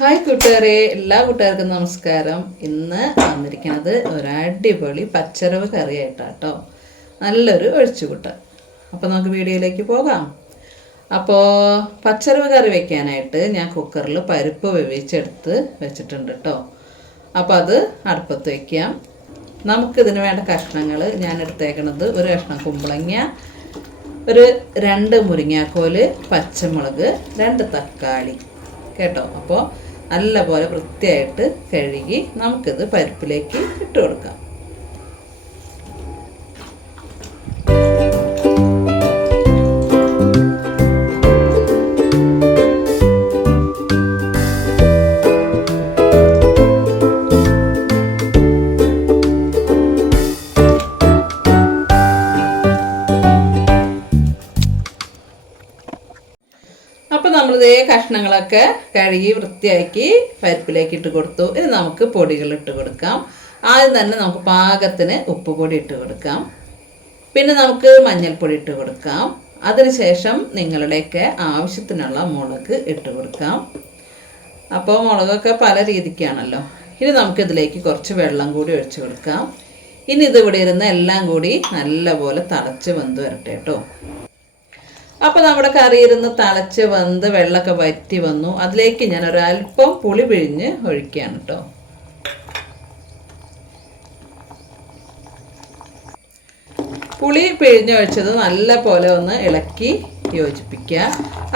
Hi കൂട്ടുകാരെ, എല്ലാ കൂട്ടുകാർക്കും നമസ്കാരം. ഇന്ന് വന്നിരിക്കുന്നത് ഒരു അടിപൊളി പച്ചരവ് കറിയായിട്ടാട്ടോ, നല്ലൊരു ഒഴിച്ചുകൂട്ടൽ. അപ്പോൾ നമുക്ക് വീഡിയോയിലേക്ക് പോകാം. അപ്പോൾ പച്ചരവ് കറി വയ്ക്കാനായിട്ട് ഞാൻ കുക്കറിൽ പരിപ്പ് വേവിച്ചെടുത്ത് വെച്ചിട്ടുണ്ട് കേട്ടോ. അപ്പോൾ അത് അടുപ്പത്ത് വയ്ക്കാം. നമുക്കിതിന് വേണ്ട കഷ്ണങ്ങൾ ഞാൻ എടുത്തേക്കണത് ഒരു കഷ്ണം കുമ്പളങ്ങ, ഒരു 2 മുരിങ്ങാക്കോല്, പച്ചമുളക്, 2 തക്കാളി കേട്ടോ. അപ്പോൾ നല്ലപോലെ വൃത്തിയായിട്ട് കഴുകി നമുക്കിത് പരിപ്പിലേക്ക് ഇട്ട് കൊടുക്കാം. അപ്പോൾ നമ്മളിതേ കഷ്ണങ്ങളൊക്കെ കഴുകി വൃത്തിയാക്കി പരിപ്പിലേക്ക് ഇട്ട് കൊടുത്തു. ഇനി നമുക്ക് പൊടികൾ ഇട്ട് കൊടുക്കാം. ആദ്യം തന്നെ നമുക്ക് പാകത്തിന് ഉപ്പ് പൊടി ഇട്ട് കൊടുക്കാം. പിന്നെ നമുക്ക് മഞ്ഞൾപ്പൊടി ഇട്ട് കൊടുക്കാം. അതിനുശേഷം നിങ്ങളുടെയൊക്കെ ആവശ്യത്തിനുള്ള മുളക് ഇട്ട് കൊടുക്കാം. അപ്പോൾ മുളകൊക്കെ പല രീതിക്കാണല്ലോ. ഇനി നമുക്കിതിലേക്ക് കുറച്ച് വെള്ളം കൂടി ഒഴിച്ച് കൊടുക്കാം. ഇനി ഇതിവിടെ ഇരുന്ന് എല്ലാം കൂടി നല്ലപോലെ തിളച്ച് വെന്ത് വരട്ടെ കേട്ടോ. അപ്പോൾ നമ്മുടെ കറി ഇരുന്ന് തിളച്ച് വെന്ത് വെള്ളമൊക്കെ വറ്റി വന്നു. അതിലേക്ക് ഞാൻ ഒരല്പം പുളി പിഴിഞ്ഞ് ഒഴിക്കുകയാണ് കേട്ടോ. പുളി പിഴിഞ്ഞൊഴിച്ചത് നല്ല പോലെ ഒന്ന് ഇളക്കി യോജിപ്പിക്കുക.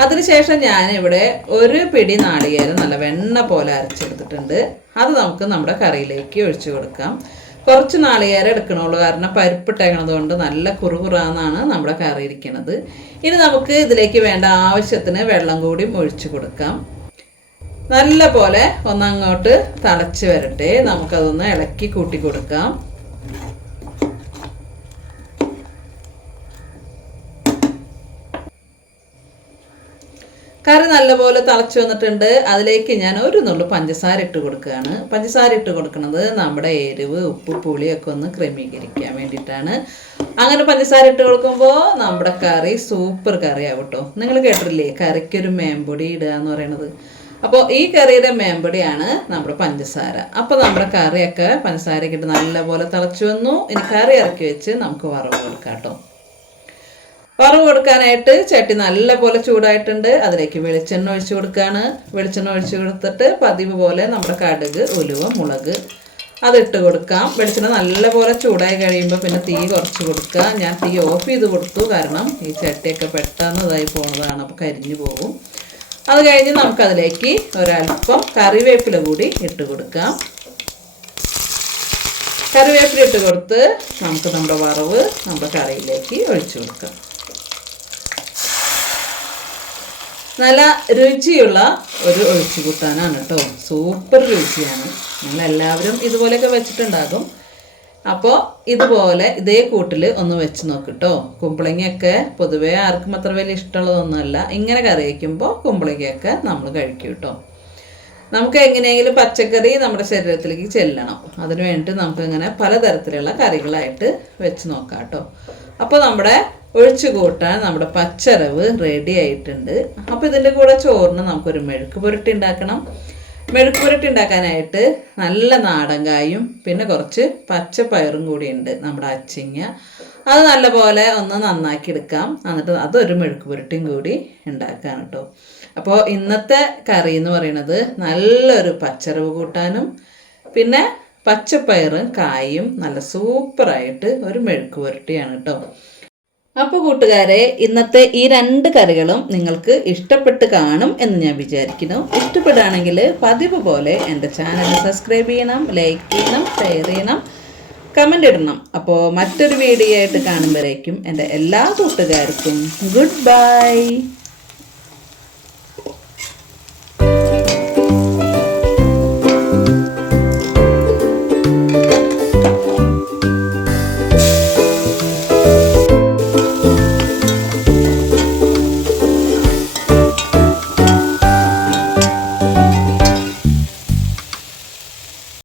അതിനുശേഷം ഞാനിവിടെ ഒരു പിടി നാളികേരം നല്ല വെണ്ണ പോലെ അരച്ചെടുത്തിട്ടുണ്ട്. അത് നമുക്ക് നമ്മുടെ കറിയിലേക്ക് ഒഴിച്ചു കൊടുക്കാം. കുറച്ച് നാളികേരം എടുക്കണുള്ളൂ, കാരണം പരിപ്പിട്ടേക്കണത് കൊണ്ട് നല്ല കുറുകുറാന്നാണ് നമ്മുടെ കറി ഇരിക്കുന്നത്. ഇനി നമുക്ക് ഇതിലേക്ക് വേണ്ട ആവശ്യത്തിന് വെള്ളം കൂടി ഒഴിച്ചു കൊടുക്കാം. നല്ല പോലെ ഒന്നങ്ങോട്ട് തിളച്ച് വരട്ടെ. നമുക്കതൊന്ന് ഇളക്കി കൂട്ടി കൊടുക്കാം. കറി നല്ലപോലെ തിളച്ച് വന്നിട്ടുണ്ട്. അതിലേക്ക് ഞാൻ ഒരു നുള്ളു പഞ്ചസാര ഇട്ട് കൊടുക്കുകയാണ്. പഞ്ചസാര ഇട്ട് കൊടുക്കുന്നത് നമ്മുടെ എരിവ്, ഉപ്പ്, പുളിയൊക്കെ ഒന്ന് ക്രമീകരിക്കാൻ വേണ്ടിയിട്ടാണ്. അങ്ങനെ പഞ്ചസാര ഇട്ട് കൊടുക്കുമ്പോൾ നമ്മുടെ കറി സൂപ്പർ കറിയാവും കേട്ടോ. നിങ്ങൾ കേട്ടിട്ടില്ലേ കറിക്കൊരു മേമ്പൊടി ഇടുക എന്ന് പറയണത്? അപ്പോൾ ഈ കറിയുടെ മേമ്പൊടിയാണ് നമ്മുടെ പഞ്ചസാര. അപ്പോൾ നമ്മുടെ കറിയൊക്കെ പഞ്ചസാരയൊക്കെ ഇട്ട് നല്ലപോലെ തിളച്ച് വന്നു. ഇനി കറി ഇറക്കി വെച്ച് നമുക്ക് വറവ് കൊടുക്കാം കേട്ടോ. വറവ് കൊടുക്കാനായിട്ട് ചട്ടി നല്ലപോലെ ചൂടായിട്ടുണ്ട്. അതിലേക്ക് വെളിച്ചെണ്ണ ഒഴിച്ച് കൊടുക്കുകയാണ്. വെളിച്ചെണ്ണ ഒഴിച്ച് കൊടുത്തിട്ട് പതിവ് പോലെ നമ്മുടെ കടുക്, ഉലുവ, മുളക് അതിട്ട് കൊടുക്കാം. വെളിച്ചെണ്ണ നല്ലപോലെ ചൂടായി കഴിയുമ്പോൾ പിന്നെ തീ കുറച്ച് കൊടുക്കുക. ഞാൻ തീ ഓഫ് ചെയ്ത് കൊടുത്തു, കാരണം ഈ ചട്ടിയൊക്കെ പെട്ടെന്ന് ഇതായി പോകുന്നതാണ്, അപ്പോൾ കരിഞ്ഞു പോകും. അത് കഴിഞ്ഞ് നമുക്കതിലേക്ക് ഒരല്പം കറിവേപ്പില കൂടി ഇട്ട് കൊടുക്കാം. കറിവേപ്പില ഇട്ട് കൊടുത്ത് നമുക്ക് നമ്മുടെ വറവ് നമ്മുടെ കറിയിലേക്ക് ഒഴിച്ചു കൊടുക്കാം. നല്ല രുചിയുള്ള ഒരു ഒഴിച്ചു കൂട്ടാനാണ് കേട്ടോ. സൂപ്പർ രുചിയാണ്. നിങ്ങളെല്ലാവരും ഇതുപോലെയൊക്കെ വെച്ചിട്ടുണ്ടാകും. അപ്പോൾ ഇതുപോലെ ഇതേ കൂട്ടിൽ ഒന്ന് വെച്ച് നോക്കിട്ടോ. കുമ്പളങ്ങയൊക്കെ പൊതുവേ ആർക്കും അത്ര വലിയ ഇഷ്ടമുള്ളതൊന്നുമല്ല. ഇങ്ങനെ കറി വയ്ക്കുമ്പോൾ കുമ്പളങ്ങയൊക്കെ നമ്മൾ കഴിക്കും കേട്ടോ. നമുക്ക് എങ്ങനെയെങ്കിലും പച്ചക്കറി നമ്മുടെ ശരീരത്തിലേക്ക് ചെല്ലണം. അതിന് വേണ്ടിയിട്ട് നമുക്കിങ്ങനെ പലതരത്തിലുള്ള കറികളായിട്ട് വെച്ച് നോക്കാം കേട്ടോ. അപ്പോൾ നമ്മുടെ ഒഴിച്ചു കൂട്ടാൻ നമ്മുടെ പച്ചരവ് റെഡി ആയിട്ടുണ്ട്. അപ്പോൾ ഇതിൻ്റെ കൂടെ ചോറിന് നമുക്കൊരു മെഴുക്ക് പുരട്ടി ഉണ്ടാക്കണം. മെഴുക്ക് പുരട്ടി ഉണ്ടാക്കാനായിട്ട് നല്ല നാടൻ കായും പിന്നെ കുറച്ച് പച്ചപ്പയറും കൂടി ഉണ്ട്, നമ്മുടെ അച്ചിങ്ങ. അത് നല്ലപോലെ ഒന്ന് നന്നാക്കി എടുക്കാം. എന്നിട്ട് അതൊരു മെഴുക്ക് പുരട്ടിയും കൂടി ഉണ്ടാക്കാം കേട്ടോ. അപ്പോൾ ഇന്നത്തെ കറി എന്ന് പറയുന്നത് നല്ലൊരു പച്ചരവ് കൂട്ടാനും പിന്നെ പച്ചപ്പയറും കായും നല്ല സൂപ്പറായിട്ട് ഒരു മെഴുക്ക് പുരട്ടിയാണ് കേട്ടോ. അപ്പോൾ കൂട്ടുകാരെ, ഇന്നത്തെ ഈ 2 കറികളും നിങ്ങൾക്ക് ഇഷ്ടപ്പെട്ട് കാണും എന്ന് ഞാൻ വിചാരിക്കുന്നു. ഇഷ്ടപ്പെടുകയാണെങ്കിൽ പതിവ് പോലെ എൻ്റെ ചാനൽ സബ്സ്ക്രൈബ് ചെയ്യണം, ലൈക്ക് ചെയ്യണം, ഷെയർ ചെയ്യണം, കമൻ്റ് ഇടണം. അപ്പോൾ മറ്റൊരു വീഡിയോ ആയിട്ട് കാണുമ്പോഴേക്കും എൻ്റെ എല്ലാ കൂട്ടുകാർക്കും ഗുഡ് ബൈ.